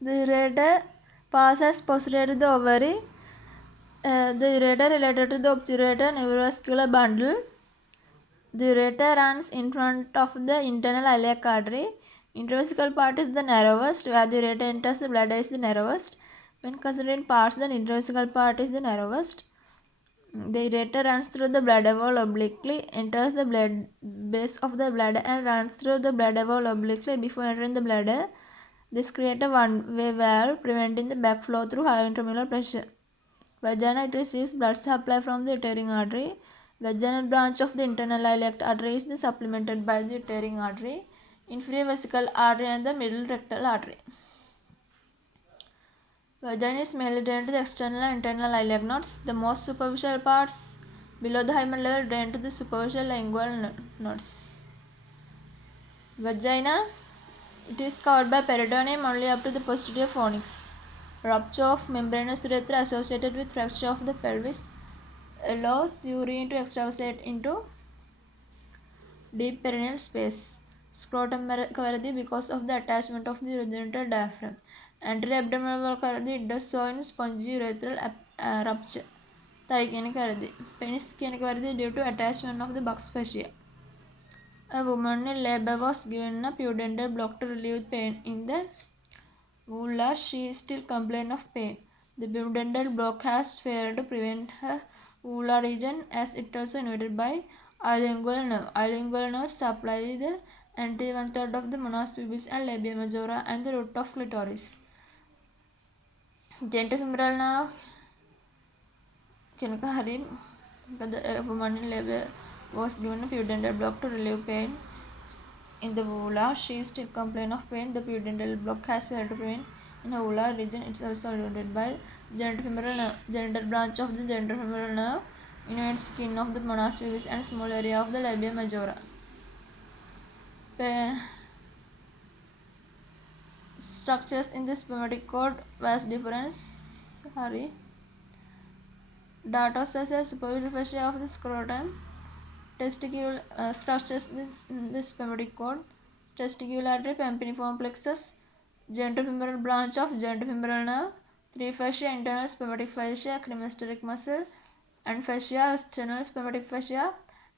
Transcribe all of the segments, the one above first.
The ureter passes posterior to the ovary. The ureter related to the obturator neurovascular bundle. The ureter runs in front of the internal iliac artery. Intravesical part is the narrowest, where the ureter enters the bladder is the narrowest. When considering parts, the intravesical part is the narrowest. The ureter runs through the bladder wall obliquely, enters the base of the bladder and runs through the bladder wall obliquely before entering the bladder. This creates a one-way valve, preventing the backflow through high intramural pressure. Vagina, it receives blood supply from the uterine artery. Vaginal branch of the internal iliac artery is supplemented by the uterine artery, inferior vesical artery and the middle rectal artery. Vagina is mainly drained to the external and internal iliac nodes. The most superficial parts below the hymen level drain to the superficial lingual nodes. Vagina, it is covered by peritoneum only up to the posterior fornix. Rupture of membranous urethra associated with fracture of the pelvis allows urine to extravasate into deep perineal space. Scrotum cavity because of the attachment of the urogenital diaphragm. Anterior abdominal wall cavity, it does so in spongy urethral rupture. Thigh cavity. Penis cavity due to attachment of the buccal fascia. A woman in labor was given a pudendal block to relieve pain in the vulva. She still complained of pain. The pudendal block has failed to prevent her vulva region as it also innervated by ilingual nerve. Ilingual nerves supply the anterior one-third of the mons pubis and labia majora and the root of clitoris. Genitofemoral nerve the woman in labor was given a pudendal block to relieve pain in the vulva. She still complained of pain. The pudendal block has failed to prevent in her vulva region. It is also innervated by genitofemoral nerve. Genital branch of the genitofemoral nerve innervates skin of the mons pubis and small area of the labia majora. Structures in the spermatic cord, vas deferens, dartocyst, superficial fascia of the scrotum, testicular structures in the spermatic cord, testicular artery, pampiniform plexus, genitofemoral branch of genitofemoral nerve, three fascia, internal spermatic fascia, cremasteric muscle, and fascia, external spermatic fascia.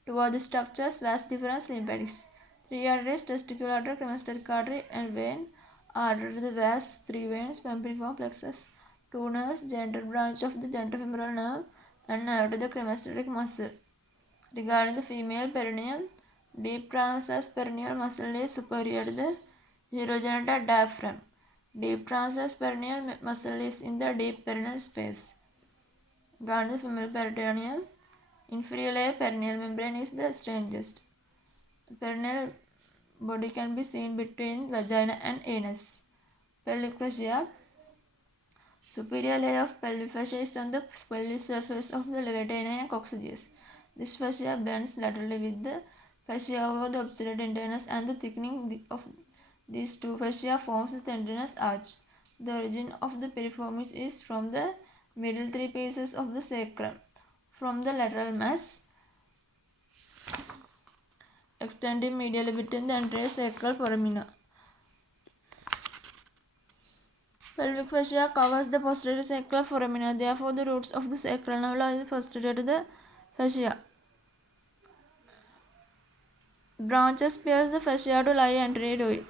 Two other structures, vas deferens, lymphatics. Three arteries, testicular artery, cremasteric artery, and vein. Artery to the vas, three veins, pampiniform plexus. Two nerves, genital branch of the genitofemoral nerve, and nerve to the cremasteric muscle. Regarding the female perineum, deep transverse perineal muscle is superior to the urogenital diaphragm. Deep transverse perineal muscle is in the deep perineal space. Regarding the female peritoneum, inferior layer perineal membrane is the strangest. Perineal body can be seen between vagina and anus. Pelvic fascia. Superior layer of pelvic fascia is on the pelvic surface of the levator and coccygeus. This fascia bends laterally with the fascia over the obturator internus, and the thickening of these two fascia forms the tendinous arch. The origin of the piriformis is from the middle three pieces of the sacrum, from the lateral mass, extending medially between the anterior sacral foramina. Pelvic fascia covers the posterior sacral foramina. Therefore, the roots of the sacral nerve lie posterior to the fascia. Branches pierce the fascia to lie anterior to it.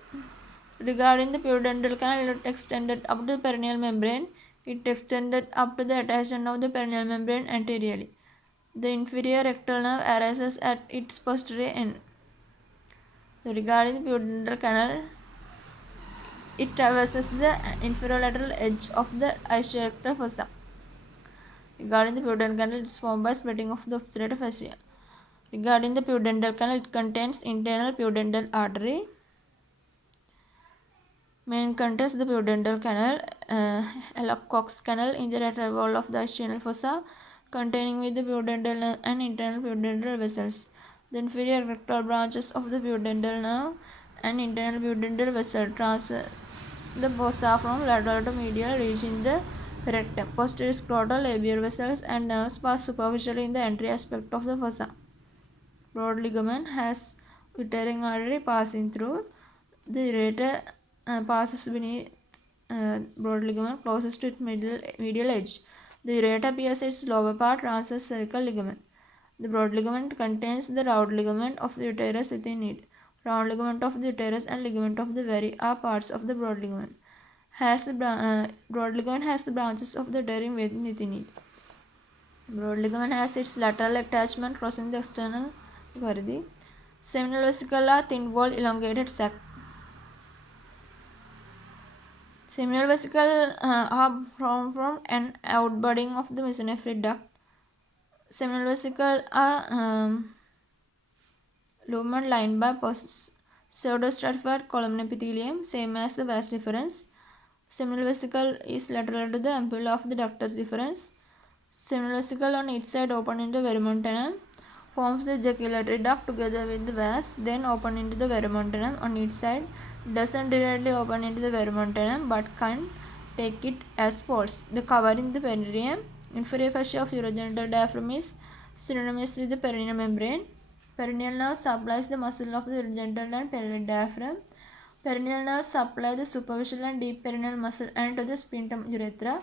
Regarding the pudendal canal, it extended up to the perineal membrane. It extended up to the attachment of the perineal membrane anteriorly. The inferior rectal nerve arises at its posterior end. Regarding the pudendal canal, it traverses the inferolateral edge of the ischial fossa. Regarding the pudendal canal, it is formed by splitting of the obturator fascia. Regarding the pudendal canal, it contains internal pudendal artery. Main contains the pudendal canal, Cox canal in the lateral wall of the ischial fossa, containing with the pudendal nerve and internal pudendal vessels. The inferior rectal branches of the pudendal nerve and internal pudendal vessel transverse the fossa from lateral to medial, reaching the rectum. Posterior scrotal, labial vessels, and nerves pass superficially in the anterior aspect of the fossa. Broad ligament has uterine artery passing through. The ureter passes beneath broad ligament closest to its medial edge. The ureter appears its lower part, transverse cervical ligament. The broad ligament contains the round ligament of the uterus within it. Round ligament of the uterus and ligament of the vary are parts of the broad ligament. Broad ligament has the branches of the uterine vein within it. Broad ligament has its lateral attachment crossing the external perineum. Seminal vesicle are thin-walled elongated sac. Seminal vesicle are formed from an outbudding of the mesonephric duct. Seminal vesicle are lumen lined by pseudostratified columnar epithelium, same as the vas deferens. Seminal vesicle is lateral to the ampulla of the ductus deferens. Seminal vesicle on each side open into verumontanum, forms the ejaculatory duct together with the vas, then open into the verumontanum on each side. Doesn't directly open into the verumontanum but can take it as folds. The covering the perineum. Inferior fascia of urogenital diaphragm is synonymous with the perineal membrane. Perineal nerve supplies the muscle of the urogenital and pelvic diaphragm. Perineal nerves supply the superficial and deep perineal muscle and to the sphincter urethra.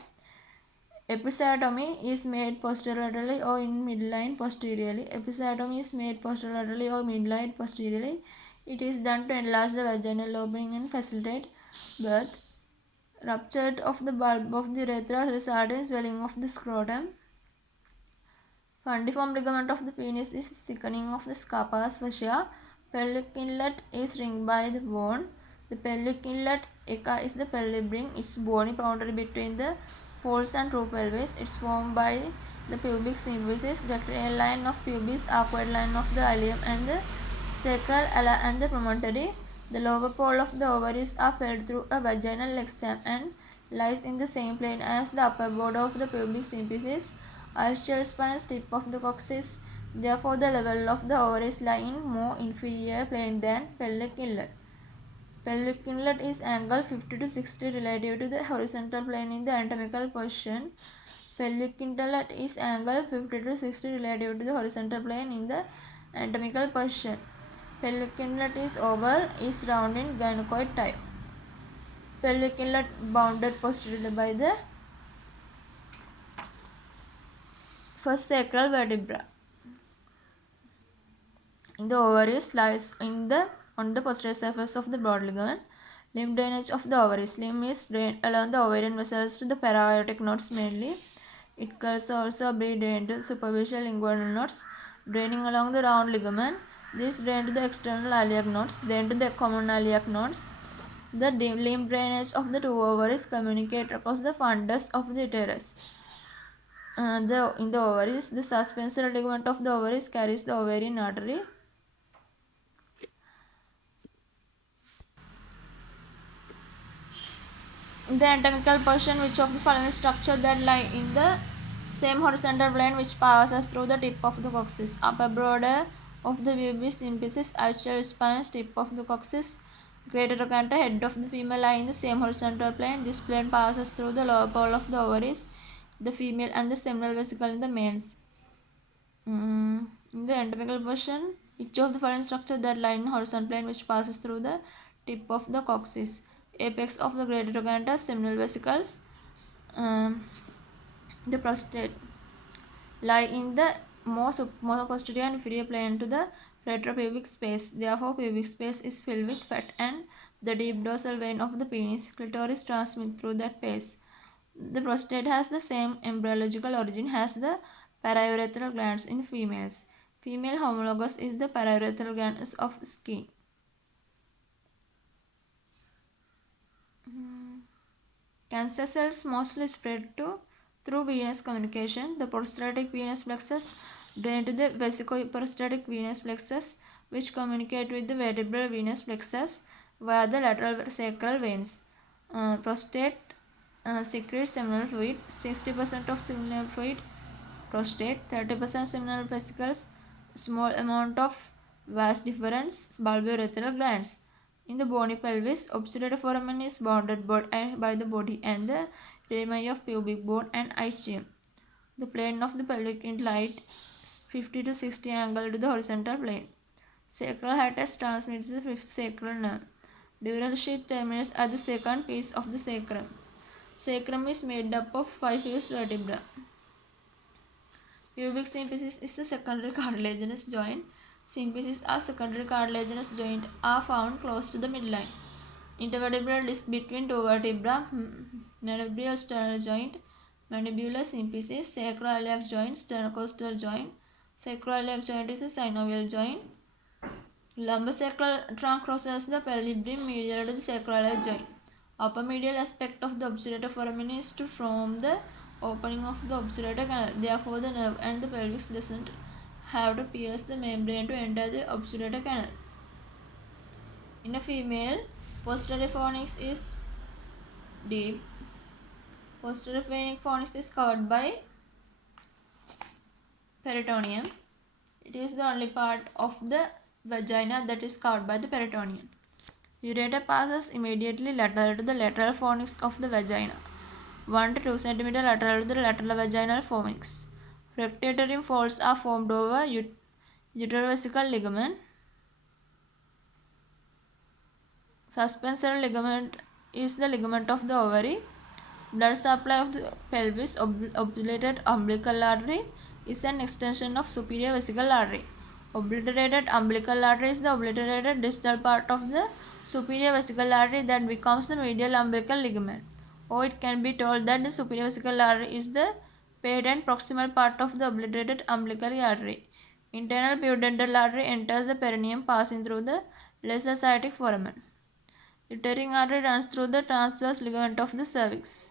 Episiotomy is made posterolaterally or in midline posteriorly. Episiotomy is made posterolaterally or midline posteriorly. It is done to enlarge the vaginal opening and facilitate birth. Rupture of the bulb of the urethra results in swelling of the scrotum. Fundiform ligament of the penis is thickening of the scarpa's fascia. Pelvic inlet is ringed by the bone. The pelvic inlet is the pelvic ring. Its bony boundary between the folds and true pelvis. It's formed by the pubic symphysis, rectal line of pubis, arcuate line of the ilium, and the sacral ala and the promontory. The lower pole of the ovaries are fed through a vaginal exam and lies in the same plane as the upper border of the pubic symphysis. Axial spine tip of the coccyx. Therefore, the level of the ovaries lie in more inferior plane than pelvic inlet. Pelvic inlet is angled 50 to 60 relative to the horizontal plane in the anatomical position. Pelvic inlet is angled 50 to 60 relative to the horizontal plane in the anatomical position. Pelvic inlet is oval, is round in gynecoid type. Pelvic inlet bounded posteriorly by the first sacral vertebra. The ovaries lies on the posterior surface of the broad ligament. Lymph drainage of the ovaries. Lymph is drained along the ovarian vessels to the para-aortic nodes mainly. It can also be drained to superficial inguinal nodes, draining along the round ligament. This drain to the external iliac nodes, then to the common iliac nodes. The lymph drainage of the two ovaries communicate across the fundus of the uterus. In the ovaries, the suspensory ligament of the ovaries carries the ovarian artery. In the anatomical position, which of the following structure that lie in the same horizontal plane which passes through the tip of the coccyx? Upper border of the pubis symphysis, axial spine, tip of the coccyx, greater trochanter, head of the female lie in the same horizontal plane. This plane passes through the lower pole of the ovaries, the female, and the seminal vesicle in the males. In the anatomical position, each of the following structure that lie in horizontal plane which passes through the tip of the coccyx: apex of the greater trochanter, seminal vesicles. The prostate lie in the more posterior and inferior plane to the retropubic space. Therefore, pubic space is filled with fat and the deep dorsal vein of the penis. Clitoris transmits through that space. The prostate has the same embryological origin as the paraurethral glands in females. Female homologous is the paraurethral glands of skin. Cancer cells mostly spread through venous communication. The prostatic venous plexus drain to the vesicoprostatic venous plexus, which communicate with the vertebral venous plexus via the lateral sacral veins. Prostate secretes seminal fluid. 60% of seminal fluid. Prostate, 30% seminal vesicles, small amount of vas deferens, bulbourethral glands. In the bony pelvis, obturator foramen is bounded by the body and the rami of pubic bone and ischium. The plane of the pelvic inlet 50 to 60 angle to the horizontal plane. Sacral hiatus transmits the fifth sacral nerve. Dural sheath terminates at the second piece of the sacrum. Sacrum is made up of 5 fused vertebrae. Pubic symphysis is a secondary cartilaginous joint. Symphysis are secondary cartilaginous joint are found close to the midline. Intervertebral disc between two vertebrae, mandibular-sternal joint, mandibular symphysis, sacroiliac joint, sternocostal joint. Sacroiliac joint is a synovial joint. Lumbosacral trunk crosses the pelvic brim medial to the sacroiliac joint. Upper medial aspect of the obturator foramen is to form the opening of the obturator canal. Therefore, the nerve and the pelvis doesn't have to pierce the membrane to enter the obturator canal. In a female, posterior fornix is deep. Posterior fornix is covered by peritoneum. It is the only part of the vagina that is covered by the peritoneum. Ureter passes immediately lateral to the lateral fornix of the vagina, 1 to 2 cm lateral to the lateral vaginal fornix. Fructatorium folds are formed over uterovesical ligament. Suspensory ligament is the ligament of the ovary. Blood supply of the pelvis obliterated umbilical artery is an extension of superior vesical artery. Obliterated umbilical artery is the obliterated distal part of the superior vesical artery that becomes the medial umbilical ligament. Or it can be told that the superior vesical artery is the patent proximal part of the obliterated umbilical artery. Internal pudendal artery enters the perineum passing through the lesser sciatic foramen. Uterine artery runs through the transverse ligament of the cervix.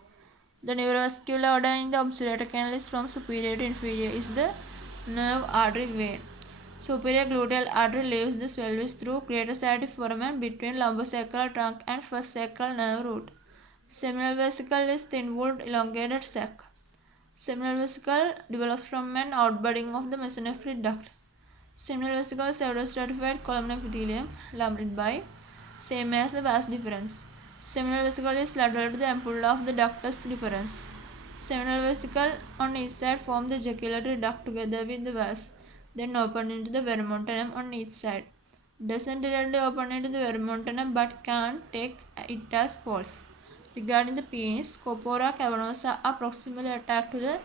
The neurovascular order in the obturator canal is from superior to inferior is the nerve artery vein. Superior gluteal artery leaves the pelvis through greater sciatic foramen between lumbosacral trunk and first sacral nerve root. Seminal vesicle is thin-walled elongated sac. Seminal vesicle develops from an outbudding of the mesonephric duct. Seminal vesicle pseudostratified columnar epithelium, lumped by, same as the vas deferens. Seminal vesicle is lateral to the ampulla of the ductus deferens. Seminal vesicle on each side form the ejaculatory duct together with the vas, then open into the verumontanum on each side. Doesn't directly open into the verumontanum but can take it as poles. Regarding the penis, corpora cavernosa are proximally attached to the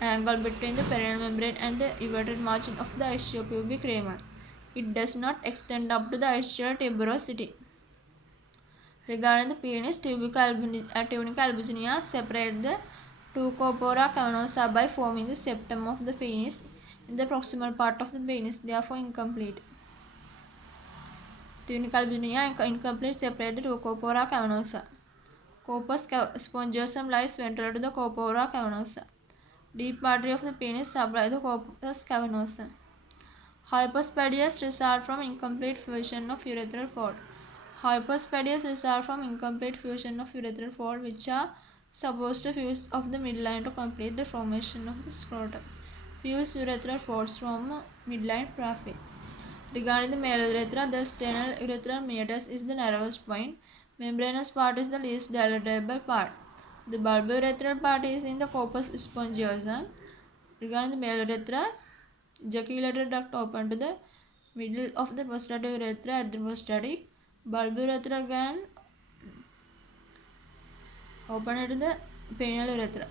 angle between the perineal membrane and the everted margin of the ischiopubic ramen. It does not extend up to the ischial tuberosity. Regarding the penis, tunica albuginea separate the two corpora cavernosa by forming the septum of the penis in the proximal part of the penis, therefore incomplete. Tunica albuginea incomplete separate the two corpora cavernosa. Corpus spongiosum lies ventral to the corpora cavernosa. Deep artery of the penis supply the corpus cavernosum. Hypospadias result from incomplete fusion of urethral fold. Hypospadias result from incomplete fusion of urethral fold which are supposed to fuse of the midline to complete the formation of the scrotum. Fuse urethral folds from midline paraphy. Regarding the male urethra, the sternal urethral meatus is the narrowest point. Membranous part is the least dilatable part. The bulbourethral part is in the corpus spongiosum. Regarding the male urethra, ejaculatory duct open to the middle of the prostatic urethra at the prostatic. Bulbourethral gland open to the penile urethra.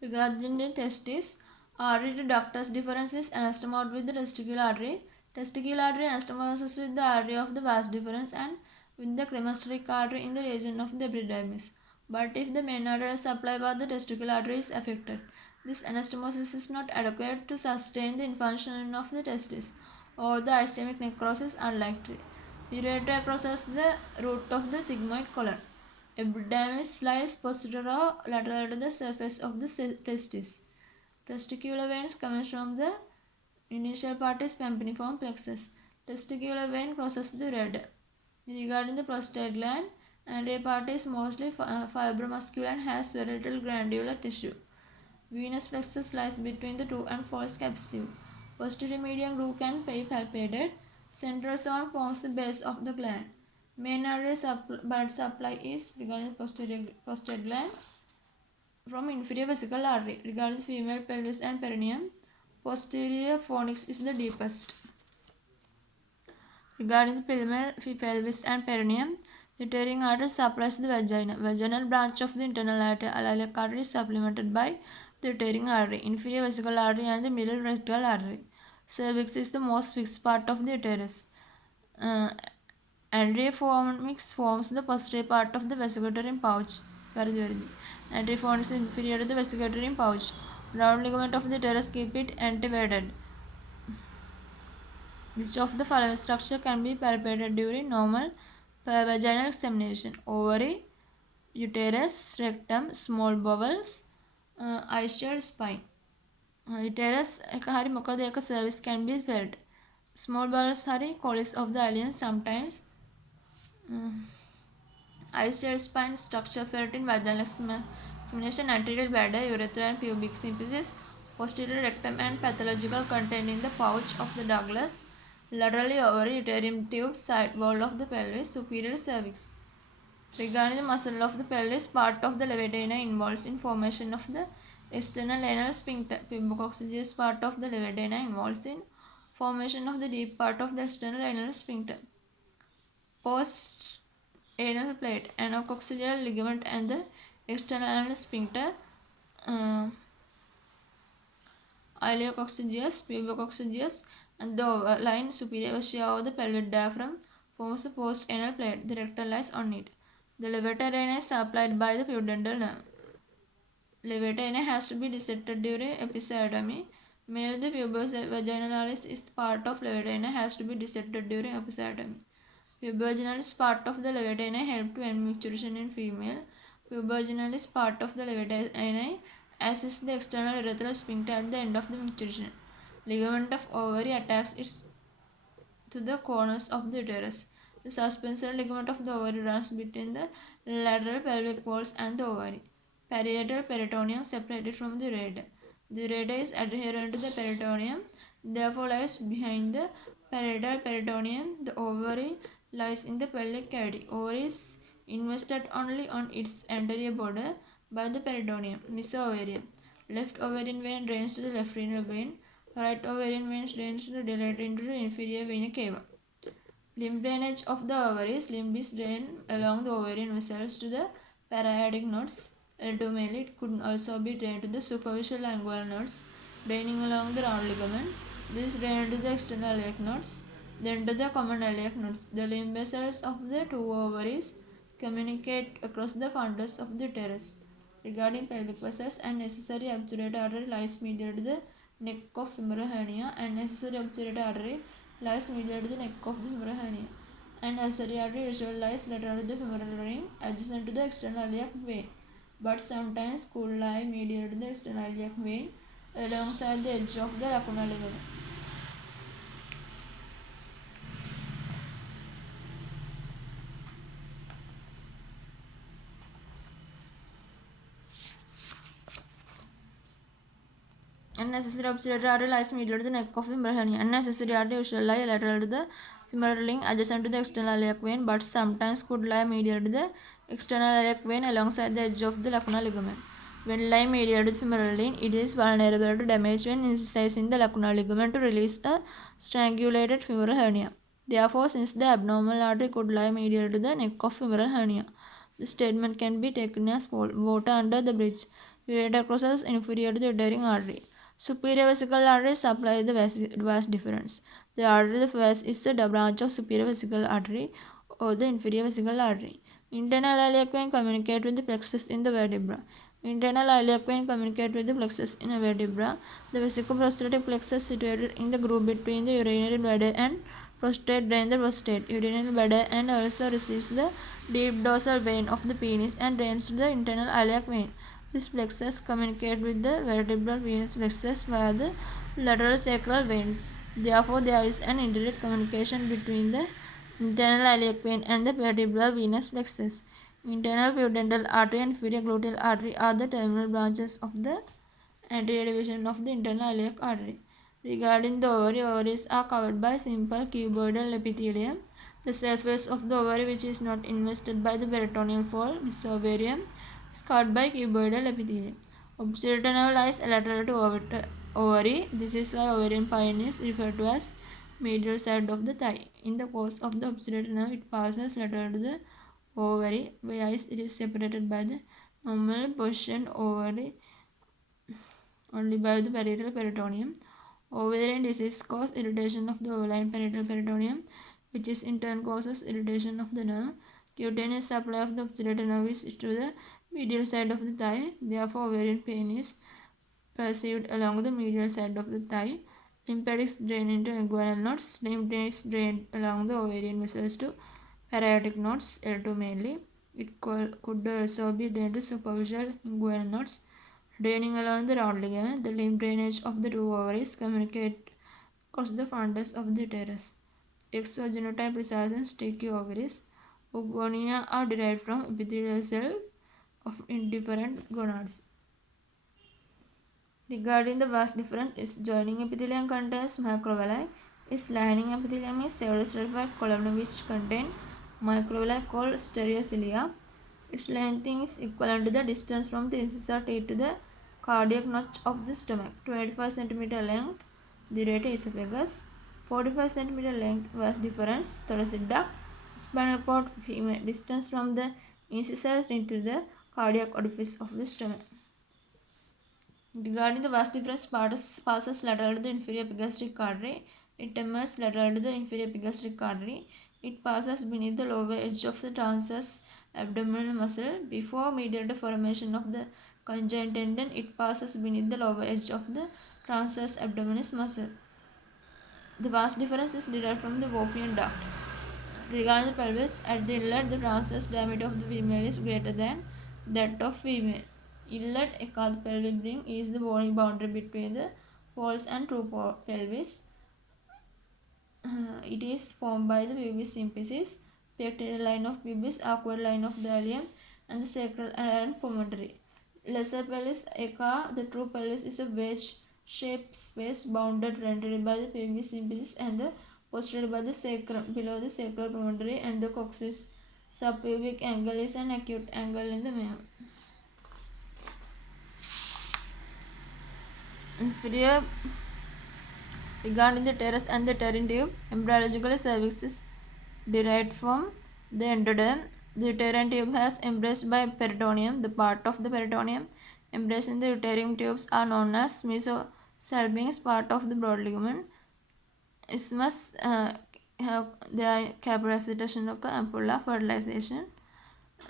Regarding the testis, artery to ductus deferens is anastomosis with the testicular artery. Testicular artery anastomosis with the artery of the vas deferens and with the cremasteric artery in the region of the epidermis. But if the main arterial supply by the testicular artery is affected, this anastomosis is not adequate to sustain the infarction of the testis, or the ischemic necrosis unlikely. The ureter crosses the root of the sigmoid colon. Epidermis lies posterolateral to the surface of the testis. Testicular veins coming from the initial part is pampiniform plexus. Testicular vein crosses the ureter. Regarding the prostate gland, anterior part is mostly fibromuscular and has very little glandular tissue. Venous plexus lies between the 2 and false capsule. Posterior median groove can be palpated. Central zone forms the base of the gland. Main artery blood supply is regarding posterior gland from inferior vesical artery. Regarding female pelvis and perineum, posterior fornix is the deepest. Regarding the pelvis and perineum, the uterine artery supplies the vagina. Vaginal branch of the internal iliac artery is supplemented by the uterine artery, inferior vesical artery, and the middle rectal artery. Cervix is the most fixed part of the uterus. Anterofornix forms the posterior part of the vesicular pouch. Anterofornix is inferior to the vesicular pouch. Round ligament of the uterus keep it antevated. Which of the following structure can be palpated during normal vaginal examination? Ovary, uterus, rectum, small bowels, ischial spine. Uterus hari mokada yaka cervix can be felt. Small bowels hari collis of the aliens sometimes. Ischial spine structure felt in vaginal examination, anterior bladder, urethra and pubic symphysis, posterior rectum and pathological contained in the pouch of the Douglas, laterally ovary, uterine tube, side wall of the pelvis, superior cervix. Regarding the muscle of the pelvis, part of the levatina involves in formation of the external anal sphincter. Pubococcygeus part of the levatina involves in formation of the deep part of the external anal sphincter. Post anal plate, anococcygeal ligament and the external anal sphincter, ileococcygeus, pubococcygeus, and the overlying superior fascia of the pelvic diaphragm forms a post anal plate. The rectum lies on it. The levatina is supplied by the pudendal nerve. Levatina has to be dissected during episiotomy. Male the pubis vaginalis is part of levatina has to be dissected during episiotomy. Pubovaginal part of the levatina help to end micturition in female. Pubovaginal part of the levatina assists the external urethral sphincter at the end of the micturition. Ligament of ovary attacks its to the corners of the uterus. The suspensory ligament of the ovary runs between the lateral pelvic walls and the ovary. Parietal peritoneum separated from the ureter. The ureter is adherent to the peritoneum, therefore lies behind the parietal peritoneum. The ovary lies in the pelvic cavity. Ovary is invested only on its anterior border by the peritoneum. Mesoovarium. Left ovarian vein drains to the left renal vein. Right ovarian vein drains to the delta into the inferior vena cava. Lymph drainage of the ovaries. Lymph is drained along the ovarian vessels to the parietic nodes. Ultimately, it could also be drained to the superficial lingual nodes, draining along the round ligament. This drained to the external iliac nodes, then to the common iliac nodes. The lymph vessels of the two ovaries communicate across the fundus of the uterus. Regarding pelvic vessels, and necessary obturator artery lies medial to the neck of femoral hernia, and necessary obturator artery lies medial to the neck of the femoral hernia, and necessary artery usually lies lateral to the femoral ring adjacent to the external iliac vein, but sometimes could lie medial to the external iliac vein alongside the edge of the lacunar ligament. Unnecessary obturator artery lies medial to the neck of the femoral hernia. Unnecessary artery usually lie lateral to the femoral ring adjacent to the external iliac vein, but sometimes could lie medial to the external iliac vein alongside the edge of the lacunar ligament. When lying medial to the femoral ring, it is vulnerable to damage when incising the lacunar ligament to release a strangulated femoral hernia. Therefore, since the abnormal artery could lie medial to the neck of femoral hernia, the statement can be taken as water under the bridge. Ureter crosses inferior to the uterine artery. Superior vesical artery supply the vas deferens. The artery of vas is the branch of superior vesical artery or the inferior vesical artery. Internal iliac vein communicate with the plexus in the vertebra. Internal iliac vein communicate with the plexus in a vertebra. The vesicoprostatic plexus situated in the groove between the urinary bladder and prostate drain the prostate. Urinary bladder and also receives the deep dorsal vein of the penis and drains to the internal iliac vein. This plexus communicate with the vertebral venous plexus via the lateral sacral veins. Therefore, there is an indirect communication between the internal iliac vein and the vertebral venous plexus. Internal pudendal artery and inferior gluteal artery are the terminal branches of the anterior division of the internal iliac artery. Regarding the ovary, ovaries are covered by simple cuboidal epithelium. The surface of the ovary, which is not invested by the peritoneal fold, mesothelium, is covered by cuboidal epithelium. Obturator nerve lies lateral to ovary. This is why ovarian pine is referred to as medial side of the thigh. In the course of the obturator nerve, it passes lateral to the ovary, whereas it is separated by the normal positioned ovary only by the parietal peritoneum. Ovarian disease causes irritation of the ovarian parietal peritoneum, which is in turn causes irritation of the nerve. Cutaneous supply of the obturator nerve is to the medial side of the thigh. Therefore, ovarian pain is perceived along the medial side of the thigh. Lymphatics drain into inguinal nodes. Lymph is drained along the ovarian vessels to parietic nodes, L2 mainly. It could also be drained to superficial inguinal nodes. Draining along the round ligament, the lymph drainage of the two ovaries communicate across the frontis of the uterus. Exogenotype resides in sticky ovaries. Oogonia are derived from epithelial cells of indifferent gonads. Regarding the vast difference, its joining epithelium contains microvilli. Its lining epithelium is pseudostratified column which contain microvilli called stereocilia. Its length is equivalent to the distance from the incisor teeth to the cardiac notch of the stomach. 25 cm length, the rate esophagus. 45 cm length, vast difference, thoracic duct. Spinal cord, female, distance from the incisor teeth to the cardiac orifice of the stomach. Regarding the vast difference, passes lateral to the inferior epigastric artery. It emerges lateral to the inferior epigastric artery. It passes beneath the lower edge of the transverse abdominal muscle. Before mediated formation of the conjoint tendon, it passes beneath the lower edge of the transverse abdominis muscle. The vast difference is derived from the Wolffian duct. Regarding the pelvis, at the inlet, the transverse diameter of the female is greater than that of female. Inlet pelvic ring is the bony boundary between the false and true pelvis. It is formed by the pubis symphysis, pectoral line of pubis, aqueous line of the ilium, and the sacral and promontory. Lesser pelvis, the true pelvis, is a wedge-shaped space bounded ventrally by the pubis symphysis and the posteriorly by the sacrum. Below the sacral promontory and the coccyx, subpubic angle is an acute angle in the male. Inferior. Regarding the teres and the pterygium tube, embryologically cervix is derived from the endoderm. The uterine tube has embraced by peritoneum. The part of the peritoneum embracing the uterine tubes are known as mesosalpinx, part of the broad ligament. Isthmus have the capacitation of the ampulla fertilization.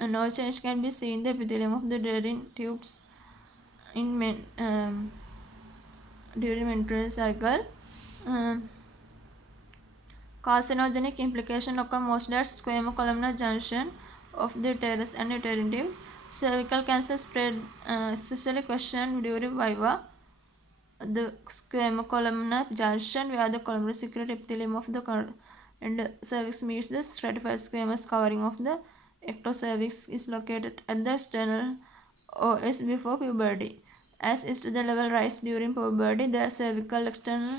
No change can be seen in the epithelium of the uterine tubes in men, during menstrual cycle. Carcinogenic implication occur mostly at squamocolumnar junction of the uterus and uterine tube. Cervical cancer spread especially questioned during viva. The squamocolumnar junction where the columnar secret epithelium of the and cervix meets the stratified squamous covering of the ectocervix is located at the external OS before puberty. As estrogen level rise during puberty, the cervical external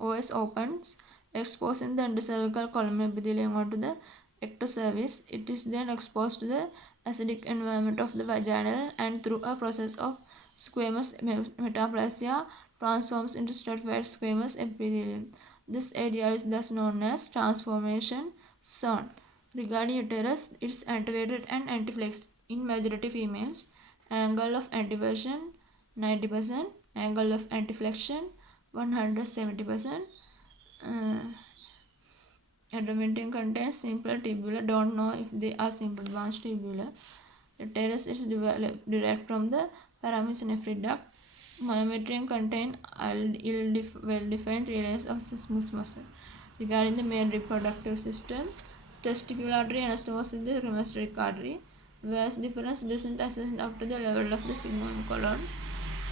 OS opens, exposing the endocervical columnar epithelium onto the ectocervix. It is then exposed to the acidic environment of the vaginal and through a process of squamous metaplasia transforms into stratified squamous epithelium. This area is thus known as transformation zone. Regarding uterus, it is antevated and anteflexed in majority females. Angle of anteversion 90%, angle of anteflexion 170%. Endometrium contains simple tubula. Don't know if they are simple branch tubula. Uterus is derived from the paramyxonephrid duct. Myometrium contains well-defined relays of smooth muscle. Regarding the male reproductive system, testicular artery anastomosis in the rheumatic artery. Vast difference doesn't ascend up to the level of the sigmoid colon.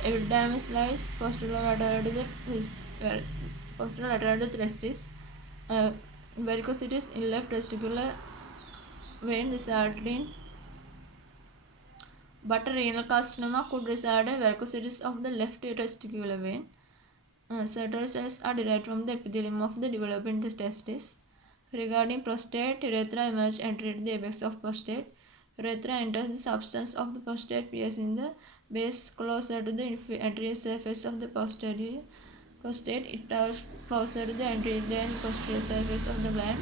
Epidermis lies posterolateral to the testis. Varicosities in left testicular vein resulted in, but renal carcinoma could result in varicosities of the left testicular vein. Certain cells are derived from the epithelium of the developing testis. Regarding prostate, urethra emerge and at the apex of prostate. Urethra enters the substance of the prostate, piercing the base closer to the anterior surface of the prostate. It travels closer to the anterior and posterior surface of the gland.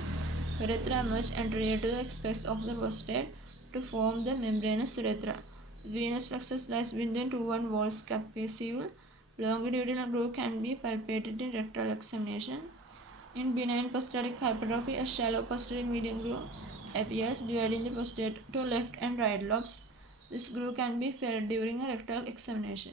Urethra emerge anterior to the apex of the prostate to form the membranous urethra. Venous plexus lies between two walls capsule. Longitudinal groove can be palpated in rectal examination. In benign prostatic hypertrophy, a shallow posterior median groove appears, dividing the prostate to left and right lobes. This groove can be felt during a rectal examination.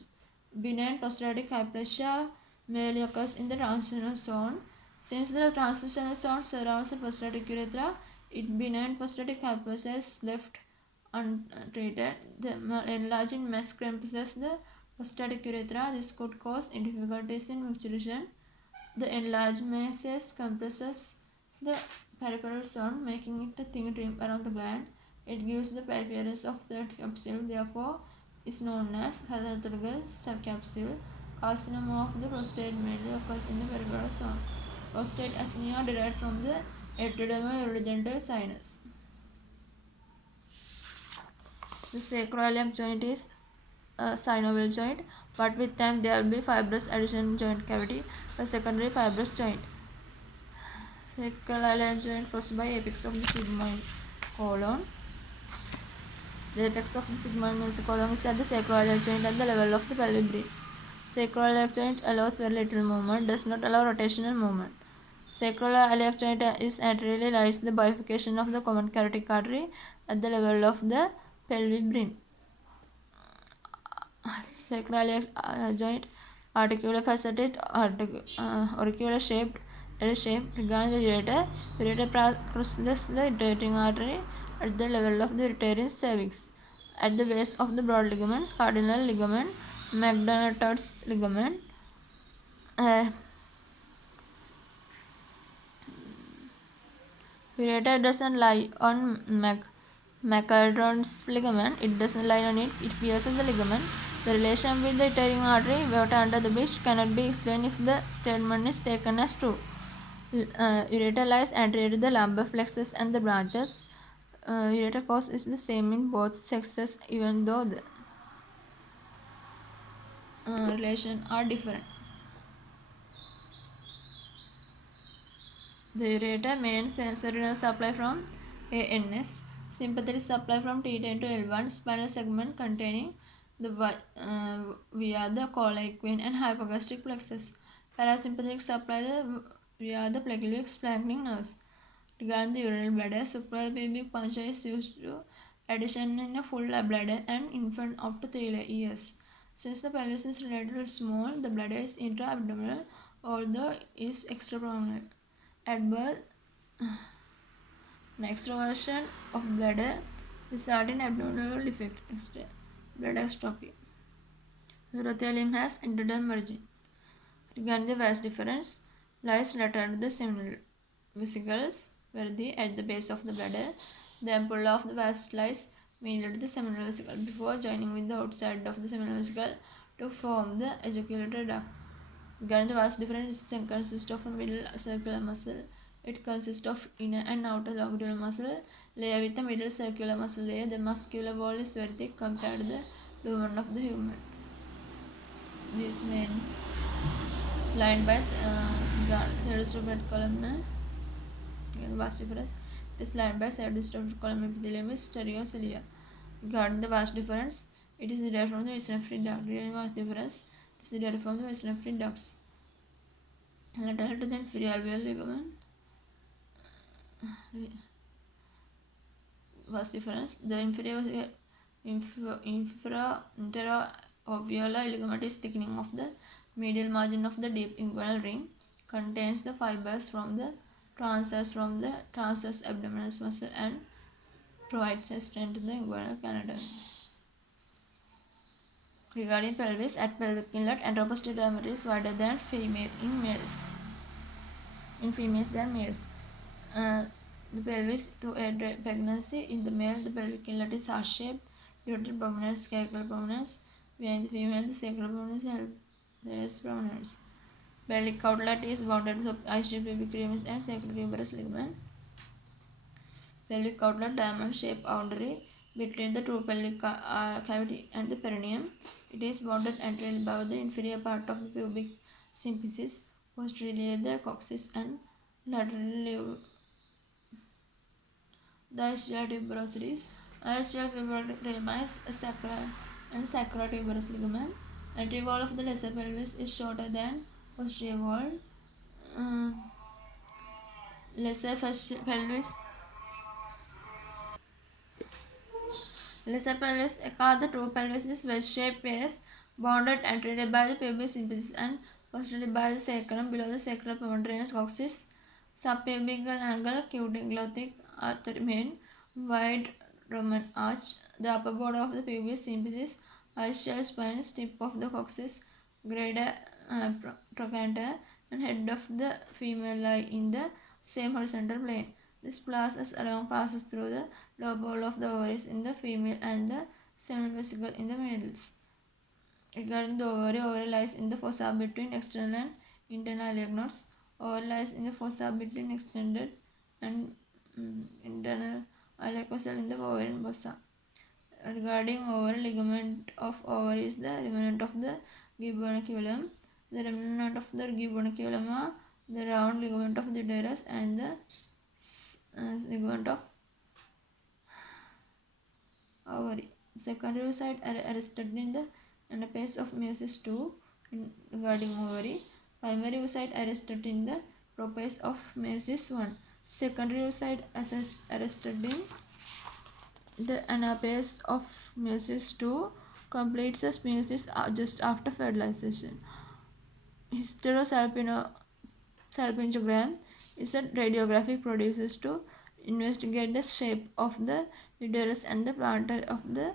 Benign prostatic hyperplasia mainly occurs in the transitional zone. Since the transitional zone surrounds the prostatic urethra, benign prostatic hyperplasia is left untreated. The enlarging mass compresses the prostatic urethra. This could cause difficulties in micturition. The enlarged mass compresses the peripheral zone, making it a thin rim around the gland. It gives the appearance of the capsule, therefore is known as pathological subcapsule. Carcinoma of the prostate mainly occurs in the peripheral zone. Prostate asthenia derived from the ectodermal horizontal sinus. The sacroiliac joint is a synovial joint, but with time there will be fibrous addition joint cavity, a secondary fibrous joint. Sacroiliac joint crossed by apex of the sigmoid colon. The apex of the sigmoid colon is at the sacroiliac joint at the level of the pelvic bridge. Sacroiliac joint allows very little movement, does not allow rotational movement. Sacroiliac joint is anteriorly lies the bifurcation of the common carotid artery at the level of the pelvic bridge. Sacroiliac joint articular faceted, auricular shaped, L-shaped. Regarding the ureter, ureter crosses the uterine artery at the level of the uterine cervix. At the base of the broad ligaments, cardinal ligament, McDonald's ligament, ureter doesn't lie on McDonald's ligament. It doesn't lie on it. It pierces the ligament. The relation with the uterine artery, water under the bridge, cannot be explained if the statement is taken as true. Ureter lies anterior to the lumbar plexus and the branches. Ureter course is the same in both sexes, even though the relations are different. The ureter main sensory nerve supply from ANS, sympathetic supply from T10 to L1, spinal segment containing the via the collaquine and hypogastric plexus. Parasympathetic supply via the plexic splanchnic nerves. Regarding the urinary bladder, suprapubic puncture is used to addition in a full bladder and infant up to 3 years. Since the pelvis is relatively small, the bladder is intra-abdominal, although is extra-abdominal. At birth, an extroversion of bladder results in abdominal defect, bladderstrophy. Urothelium has endoderm margin. Regarding the vas difference, lies lateral to the seminal vesicles, where at the base of the bladder, the ampulla of the vas lies medial to the seminal vesicle before joining with the outside of the seminal vesicle to form the ejaculatory duct. Regarding the vas difference, it consists of a middle circular muscle. It consists of inner and outer longitudinal muscle layer with a middle circular muscle layer. The muscular wall is very thick compared to the lumen of the human. This main lined by pseudostrophic column. Vas difference is lined by pseudostrophic column epithelium with stereocilia. Regarding the vas difference, it is derived from the eosinophilic duct. Regarding vas difference, it is derived from the eosinophilic ducts. Lateral to the inferior alveolar ligament. Vas difference. The interoalveolar ligament is thickening of the medial margin of the deep inguinal ring. Contains the fibers from the transverse abdominis muscle and provides a strength to the inguinal canal. Regarding pelvis, at pelvic inlet, anteroposterior diameter is wider than males. In females than males. The pelvis to aid pregnancy. In the male, the pelvic inlet is heart-shaped due to prominence, sacral prominence. Behind the female, the sacral prominence and there is prominence. Pelvic outlet is bounded with ischial pubic crevice and sacral tuberous ligament. pelvic outlet, diamond-shaped boundary between the true pelvic cavity and the perineum. It is bounded entirely above the inferior part of the pubic symphysis, posteriorly the coccyx, and laterally the ischial tuberosities. Ischial tuberosities is sacral and sacrotuberous ligament. Anterior wall of the lesser pelvis is shorter than posterior wall. Uh, lesser pelvis Lesser pelvis, called the true pelvis, is wedge-shaped base bounded anteriorly by the pubic symphysis and posteriorly by the sacrum below the sacral pudendrinous coccyx. Subpubical angle cuticulatic main wide Roman arch. The upper border of the pubic symphysis, ischial spine, tip of the coccyx, grade trochanter, and head of the female lie in the same horizontal plane. This passes through the lobe of the ovaries in the female and the seminal vesicle in the males. Regarding the ovary lies in the fossa between external and internal iliac nodes. Ovary lies in the fossa between extended and internal iliac vessel in the ovarian fossa. Regarding ovary, ligament of ovary is the remnant of the gubernaculum. The remnant of the gubernaculum are the round ligament of the uterus and the ligament of ovary. Secondary oocyte are arrested in the anaphase of meiosis II regarding ovary. Primary oocyte arrested in the prophase of meiosis I. Secondary oocyte arrested in the anaphase of meiosis II completes as meiosis just after fertilization. Hysterosalpingogram is a radiographic produced to investigate the shape of the uterus and the plantar of the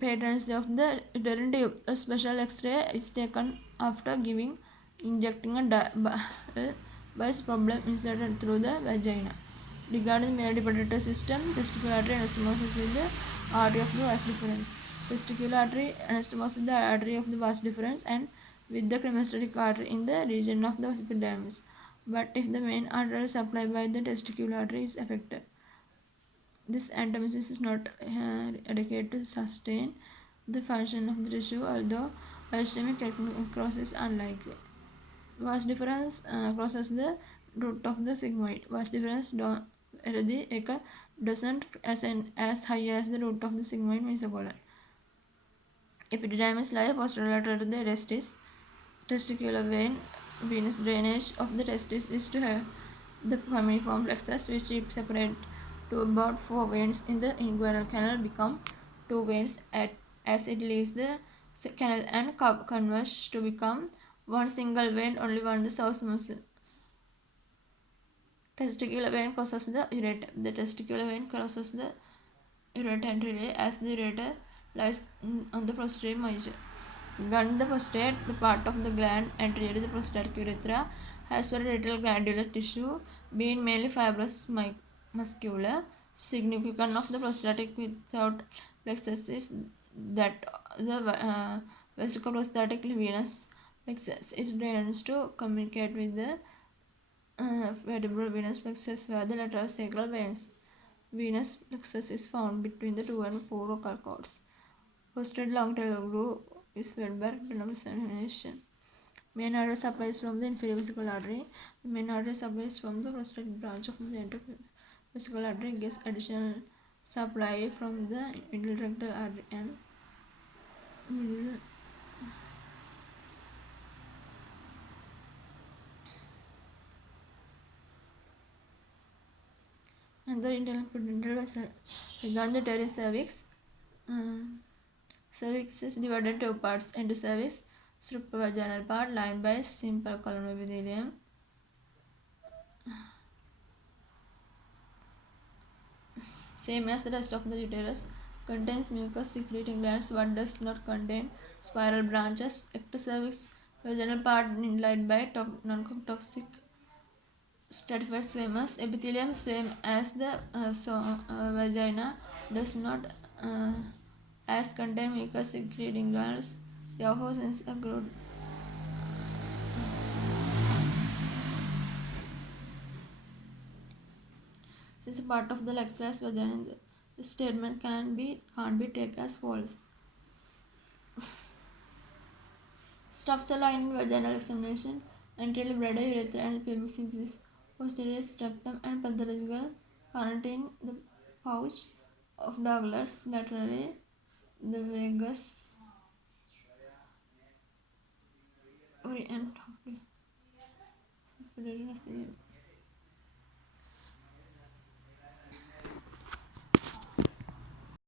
patency of the uterine tube. A special X-ray is taken after injecting a bias problem inserted through the vagina. Regarding the male reproductive system, testicular artery anastomosis with the artery of the vas deferens. Testicular artery anastomosis with the artery of the vas deferens and with the cremasteric artery in the region of the epidermis. But if the main artery supplied by the testicular artery is affected, this anastomosis is not adequate to sustain the function of the tissue, although ischemic necrosis is unlikely. Vas deferens crosses the root of the sigmoid. Vas deferens doesn't as high as the root of the sigmoid mesocolon. Epidermis lies posterolateral to the testis. Testicular vein, venous drainage of the testis is to have the cuneiform plexus, which is separate to about 4 veins in the inguinal canal, become 2 veins as it leaves the canal and converge to become one single vein only when the source muscle. Testicular vein crosses the ureter. The testicular vein crosses the ureter anteriorly as the ureter lies on the posterior margin. Gun the prostate, the part of the gland anterior to the prostatic urethra, has very little glandular tissue, being mainly fibrous muscular. Significance of the prostatic without plexus is that the vesicoprostatic venous plexus is drained to communicate with the vertebral venous plexus, where the lateral sacral venous plexus is found between the 2 and 4 vocal cords. Posterior long tail groove is fed by retinal. Main artery supplies from the inferior vesical artery. The main artery supplies from the prostatic branch of the anterior vesical artery, gets additional supply from the middle rectal artery and middle and the internal pudendal vessel. Regarding the tertiary cervix, cervix is divided into 2 parts: endocervix, supravaginal part lined by simple columnar epithelium. Same as the rest of the uterus, contains mucus secreting glands but does not contain spiral branches. Ectocervix, vaginal part lined by non-toxic stratified squamous epithelium, same as the vagina, does not as contain mucus secreting glands. Therefore, since a growth is a part of the lexus vagina. This statement can't be taken as false. Structure line in vaginal examination: anterior bladder, urethra, and pubic symphysis. Posterior septum and pathological carotene, the pouch of Douglas. Laterally, the vagus and